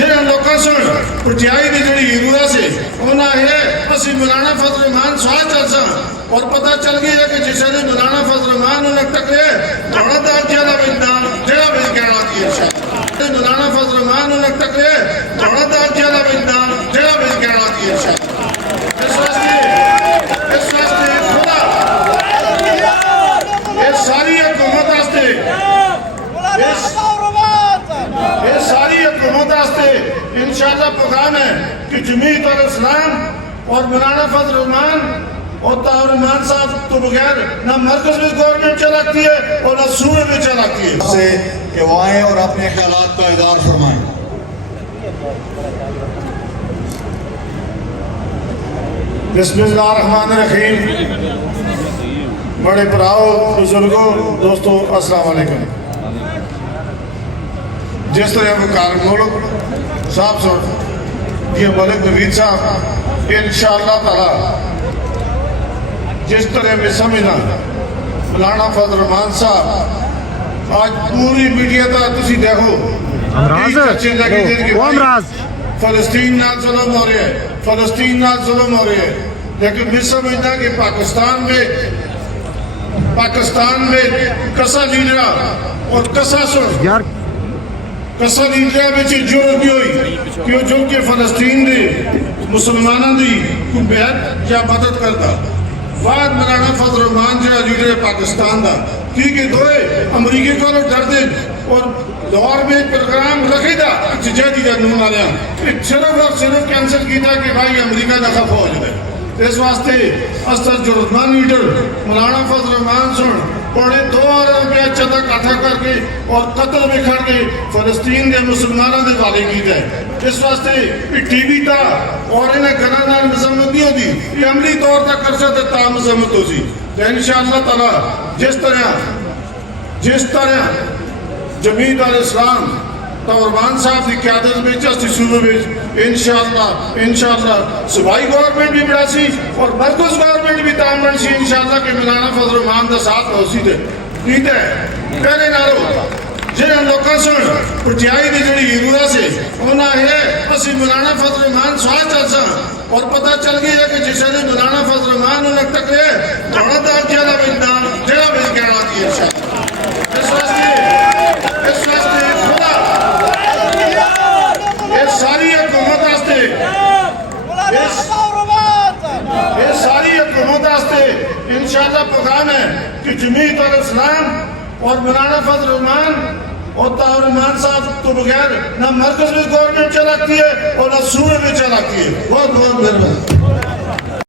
جنہاں لوکاں سن پٹیائی دی جڑی ہیرورا سے انہاں ہے اسی مولانا فضل الرحمان سوال چلساں اور پتہ چل گئی ہے کہ جسے نے مولانا فضل الرحمان انہیں ٹکرے بڑا دار جیلا بجنام جیلا بج کہنا کی ارشاد مولانا فضل الرحمان انہیں ٹکرے بڑا دار جیلا بجنام جیلا بج کہنا کی ارشاد اس واسطے خدا یہ ساری حکومت آستے یہ ساری حکومت آستے انشاءاللہ پیغام ہے کہ جمعیت الاسلام اور مولانا فضل الرحمان اور طاہر الرحمان صاحب تو بغیر نہ مرکز میں گورنمنٹ چلاتی ہے اور نہ صوبے میں چلاتی ہے سے کہ وہ آئیں اور اپنے خیالات کا اظہار فرمائیں. بسم اللہ الرحمن الرحیم. بڑے پراؤ بزرگوں دوستو السلام علیکم. جس طرح وقار ملک صاحب سن یہ ملک نوید صاحب انشاءاللہ تعالی جس طرح میں سمجھنا مولانا فضل الرحمان صاحب آج پوری میڈیا تا تسی دیکھو فلسطین نال ظلم ہو رہے ہیں فلسطین نال ظلم ہو رہے ہیں لیکن میں سمجھنا کہ پاکستان میں کسا لیڈرہ اور کسا سن کسا لیڈرہ میں چیز جرت بھی ہوئی کہ جو کہ فلسطین دے مسلمانہ دی کو بیعت یا مدد کرتا بعد مولانا فضل الرحمان جہاں لیڈر پاکستان دا کیونکہ دوئے امریکی کو لوگ ڈر دیں اور لاہور میں پروگرام رکھے دا جہدی دا نون آلیا صرف اور صرف کینسل کی تھا کہ بھائی امریکہ دا خفا ہو جائے اس واسطے اصل جرتمان لیڈر مولانا فضل الرحمان سن پڑھے 2 روپیہ چندہ کاٹھا کر کے اور قتل میں کھڑ کے فلسطین دے مسلمانوں دے والے کی جائے اس واسطے ٹی وی تا اور انہیں گناہ مذمت نہیں ہوتی یہ عملی طور تک کر سکتے تا مذمت ہو سی تو انشاءاللہ تعالی جس طرح جمعیت الاسلام طاہر الرحمان صاحب کی قیادت میں چستی صوبے میں انشاءاللہ صوبائی گورنمنٹ بھی بڑھا سی اور مرکز گورنمنٹ بھی تام بڑھ سی انشاءاللہ کہ مولانا فضل الرحمان دا ساتھ ہو سی دے ٹھیک ہے پہلے نارو جنہاں لوکاں سن پٹیائی دی جڑی ہیرورا سے انہاں ہے اسی مولانا فضل الرحمان سوال چلساں اور پتہ چل گئی ہے کہ جسے نے مولانا فضل الرحمان انہیں ٹکرے بڑا دار جیلا بجنام جیلا بج کہنا کی ارشاد اس واسطے خدا یہ ساری حکومت آستے یہ ساری حکومت آستے انشاءاللہ پیغام ہے کہ جمعیت الاسلام اور مولانا فضل الرحمان اور طاہر الرحمان صاحب تو بغیر نہ مرکز میں گورنمنٹ چلاتی ہے اور نہ صوبے میں چلاتی ہے بہت بہت مہربانی.